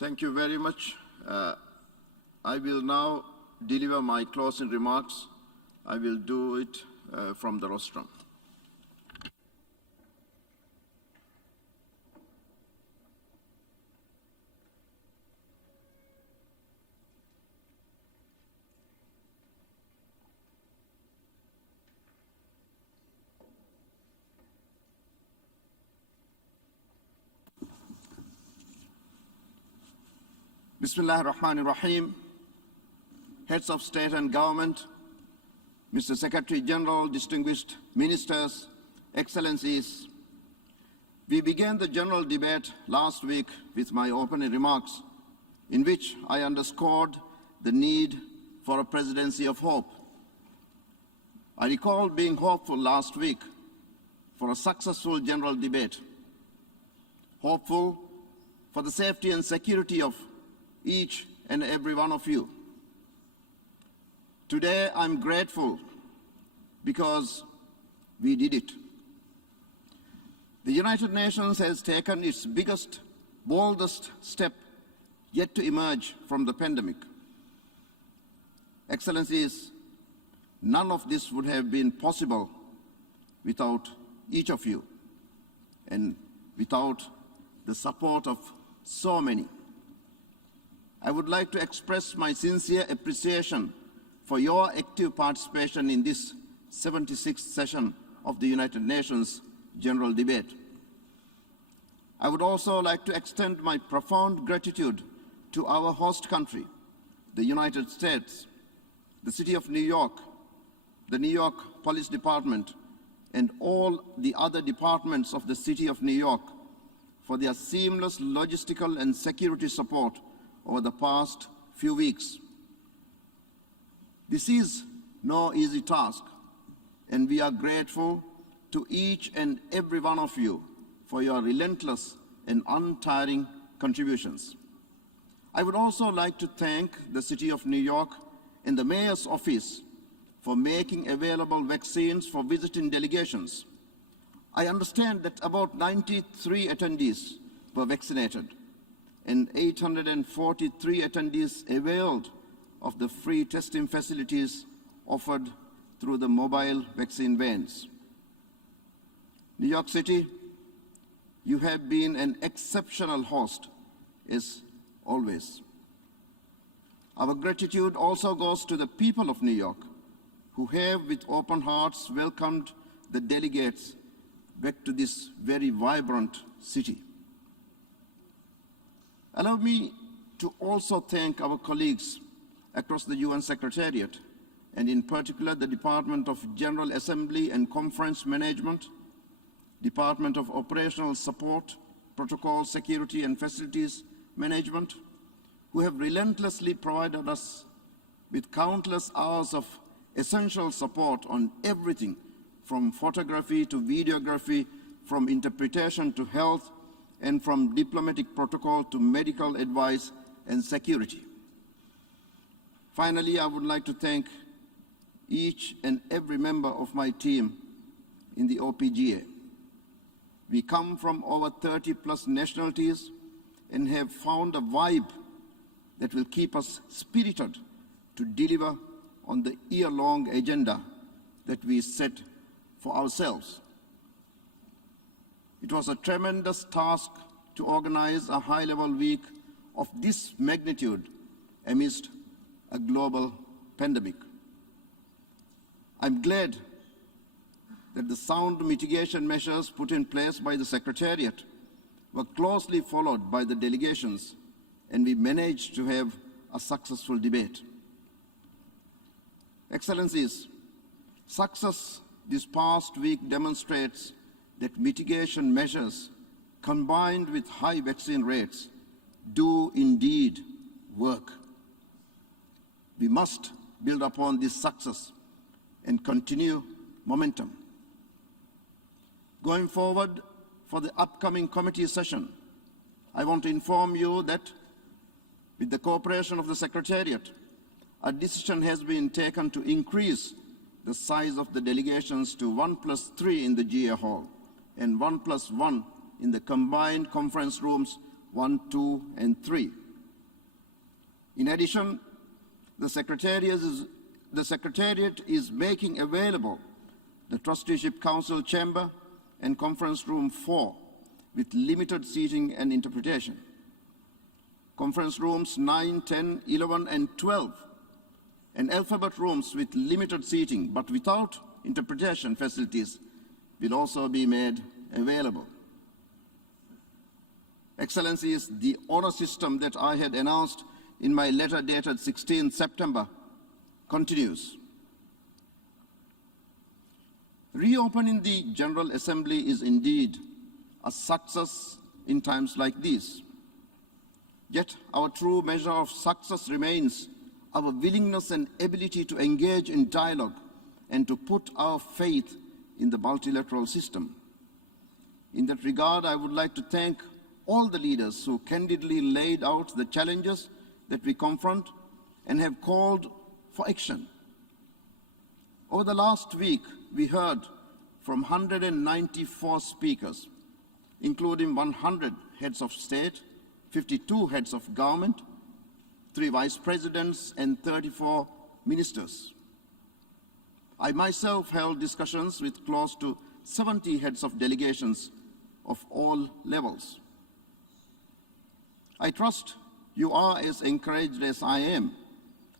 Thank you very much. I will now deliver my closing remarks. I will do it from the rostrum. Bismillah ar-Rahman ar-Rahim. Heads of state and government, Mr. Secretary General, distinguished ministers, excellencies, we began the general debate last week with my opening remarks, in which I underscored the need for a presidency of hope. I recall being hopeful last week for a successful general debate, hopeful for the safety and security of each and every one of you. Today, I'm grateful because we did it. The United Nations has taken its biggest, boldest step yet to emerge from the pandemic. Excellencies, none of this would have been possible without each of you and without the support of so many. I would like to express my sincere appreciation for your active participation in this 76th session of the United Nations General Debate. I would also like to extend my profound gratitude to our host country, the United States, the City of New York, the New York Police Department, and all the other departments of the City of New York for their seamless logistical and security support over the past few weeks. This is no easy task, and we are grateful to each and every one of you for your relentless and untiring contributions. I would also like to thank the City of New York and the Mayor's Office for making available vaccines for visiting delegations. I understand that about 93 attendees were vaccinated, and 843 attendees availed of the free testing facilities offered through the mobile vaccine vans. New York City, you have been an exceptional host, as always. Our gratitude also goes to the people of New York, who have, with open hearts, welcomed the delegates back to this very vibrant city. Allow me to also thank our colleagues across the UN Secretariat, and in particular the Department of General Assembly and Conference Management, Department of Operational Support, Protocol, Security and Facilities Management, who have relentlessly provided us with countless hours of essential support on everything from photography to videography, from interpretation to health, and from diplomatic protocol to medical advice and security. Finally, I would like to thank each and every member of my team in the OPGA. We come from over 30+ nationalities and have found a vibe that will keep us spirited to deliver on the year-long agenda that we set for ourselves. It was a tremendous task to organize a high-level week of this magnitude amidst a global pandemic. I'm glad that the sound mitigation measures put in place by the Secretariat were closely followed by the delegations, and we managed to have a successful debate. Excellencies, success this past week demonstrates that mitigation measures combined with high vaccine rates do indeed work. We must build upon this success and continue momentum. Going forward for the upcoming committee session, I want to inform you that with the cooperation of the Secretariat, a decision has been taken to increase the size of the delegations to 1+3 in the GA Hall and 1+1 in the combined conference rooms 1, 2, and 3 In addition, the Secretariat is making available the Trusteeship Council Chamber and Conference Room 4 with limited seating and interpretation. Conference Rooms 9, 10, 11, and 12, and alphabet rooms with limited seating but without interpretation facilities will also be made available. Excellencies, the honor system that I had announced in my letter dated 16 September continues. Reopening the General Assembly is indeed a success in times like these. Yet our true measure of success remains our willingness and ability to engage in dialogue and to put our faith in the multilateral system. In that regard, I would like to thank all the leaders who candidly laid out the challenges that we confront and have called for action. Over the last week, we heard from 194 speakers, including 100 heads of state, 52 heads of government, 3 vice presidents, and 34 ministers. I myself held discussions with close to 70 heads of delegations of all levels. I trust you are as encouraged as I am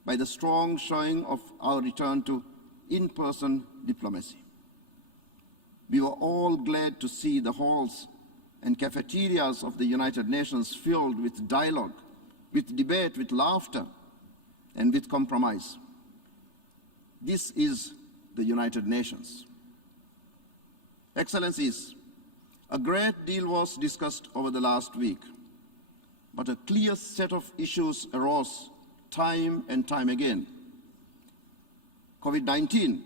by the strong showing of our return to in-person diplomacy. We were all glad to see the halls and cafeterias of the United Nations filled with dialogue, with debate, with laughter, and with compromise. This is the United Nations. Excellencies, a great deal was discussed over the last week, but a clear set of issues arose time and time again. COVID-19,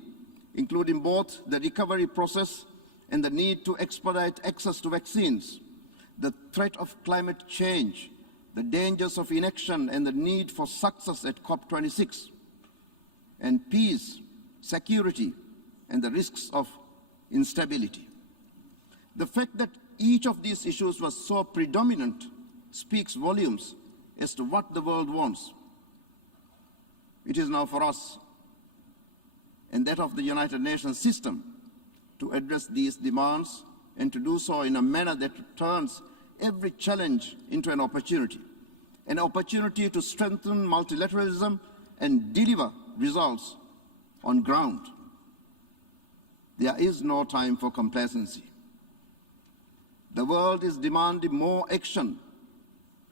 including both the recovery process and the need to expedite access to vaccines, the threat of climate change, the dangers of inaction and the need for success at COP26, and peace, security, and the risks of instability. The fact that each of these issues was so predominant speaks volumes as to what the world wants. It is now for us and that of the United Nations system to address these demands and to do so in a manner that turns every challenge into an opportunity to strengthen multilateralism and deliver results on ground. There is no time for complacency. The world is demanding more action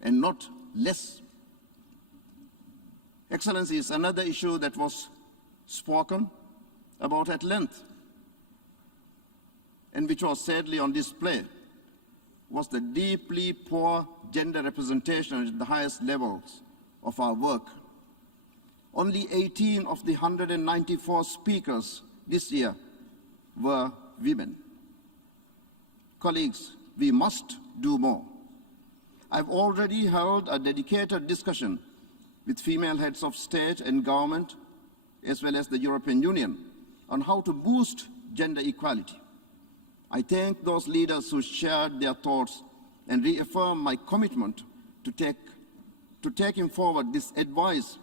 and not less. Excellencies, another issue that was spoken about at length and which was sadly on display was the deeply poor gender representation at the highest levels of our work. Only 18 of the 194 speakers this year were women. Colleagues, we must do more. I've already held a dedicated discussion with female heads of state and government, as well as the European Union, on how to boost gender equality. I thank those leaders who shared their thoughts and reaffirm my commitment to taking forward this advice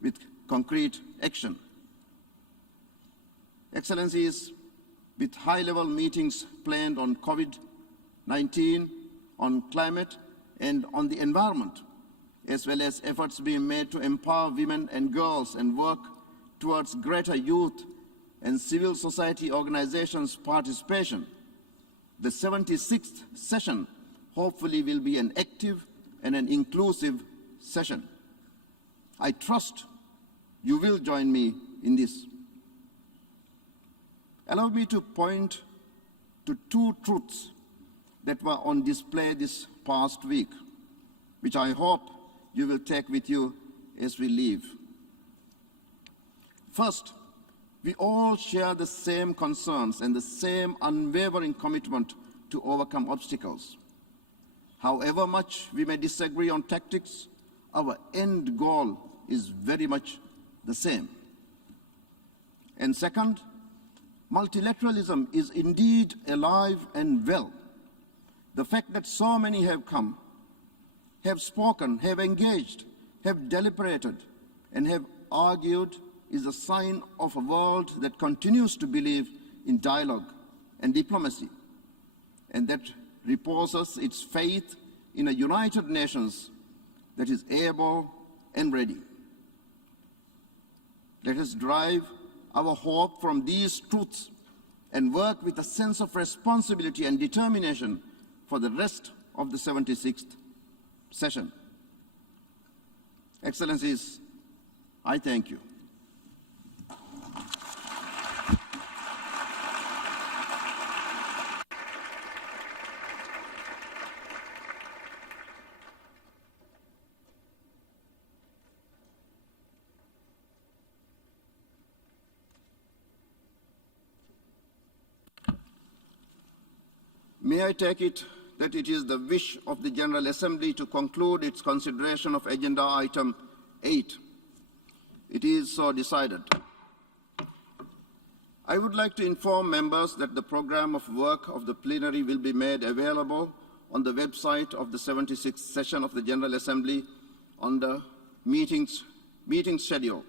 with concrete action. Excellencies, with high-level meetings planned on COVID-19, on climate, and on the environment, as well as efforts being made to empower women and girls and work towards greater youth and civil society organizations' participation, the 76th session hopefully will be an active and an inclusive session. I trust you will join me in this. Allow me to point to 2 truths that were on display this past week, which I hope you will take with you as we leave. First, we all share the same concerns and the same unwavering commitment to overcome obstacles. However much we may disagree on tactics, our end goal is very much the same. And second, multilateralism is indeed alive and well. The fact that so many have come, have spoken, have engaged, have deliberated and have argued is a sign of a world that continues to believe in dialogue and diplomacy, and that reposes its faith in a United Nations that is able and ready. Let us derive our hope from these truths and work with a sense of responsibility and determination for the rest of the 76th session. Excellencies, I thank you. May I take it that it is the wish of the General Assembly to conclude its consideration of Agenda Item 8. It is so decided. I would like to inform members that the program of work of the plenary will be made available on the website of the 76th session of the General Assembly on the meeting schedule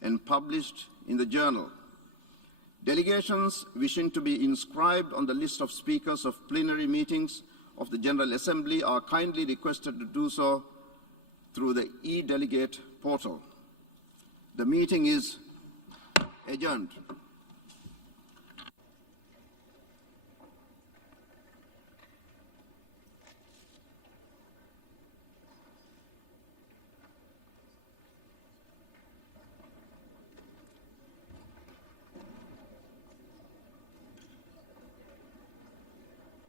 and published in the journal. Delegations wishing to be inscribed on the list of speakers of plenary meetings of the General Assembly are kindly requested to do so through the e-delegate portal. The meeting is adjourned.